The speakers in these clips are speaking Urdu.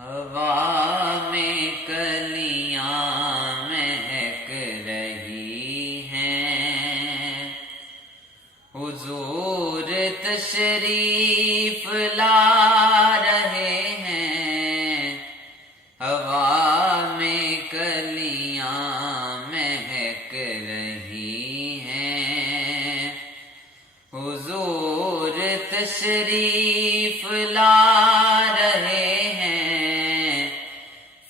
ہوا میں کلیاں مہک رہی ہیں، حضور تشریف لا رہے ہیں۔ ہوا میں کلیاں مہک رہی ہیں، حضور تشریف لا رہے ہیں۔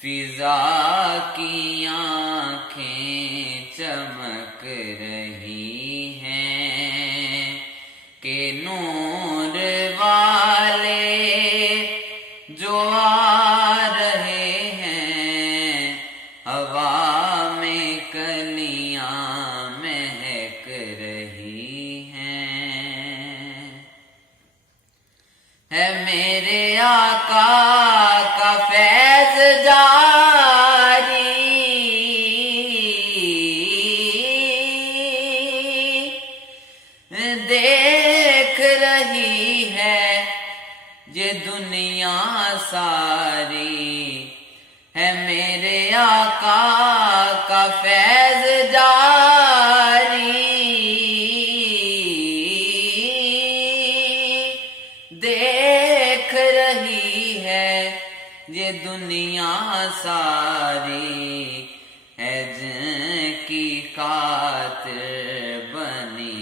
فضا کی آنکھیں چمک رہی ہیں کہ نور والے جو آ رہے ہیں۔ ہوا میں کلیاں مہک رہی ہیں، ہے میرے آقا کا فیض جاری، دیکھ رہی ہے یہ دنیا ساری۔ ہے میرے آقا کا فیض جاری، دیکھ رہی ہے یہ دنیا ساری۔ ہے جن کی خاطر بنی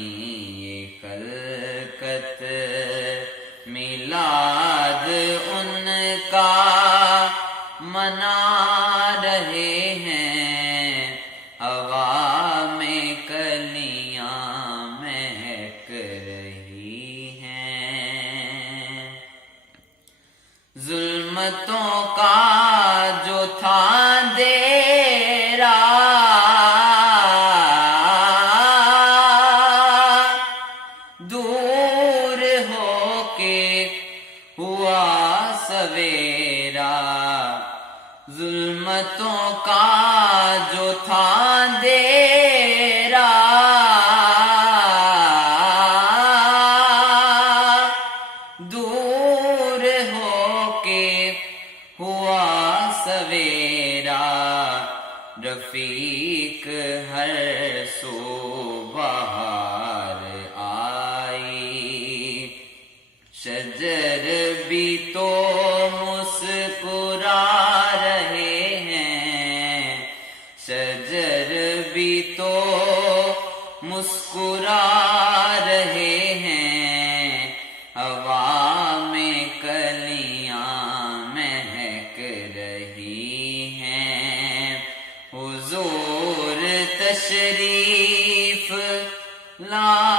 یہ خلقت، میلاد ان کا منا رہے ہیں۔ ہوا میں کلیاں مہک رہی ہیں، ظلمتوں کا جو تھا اندھیرا، دور ہو کے ہوا سویرا۔ ظلمتوں کا جو تھا اندھیرا، دور ہو کے ہوا سویرا۔ رفیق ہر سو بہار آئی، شجر بھی تو مسکرا رہے ہیں، شجر بھی تو مسکرا رہے ہیں۔ ہوا میں کلیاں مہک رہی ہیں، حضور تشریف لا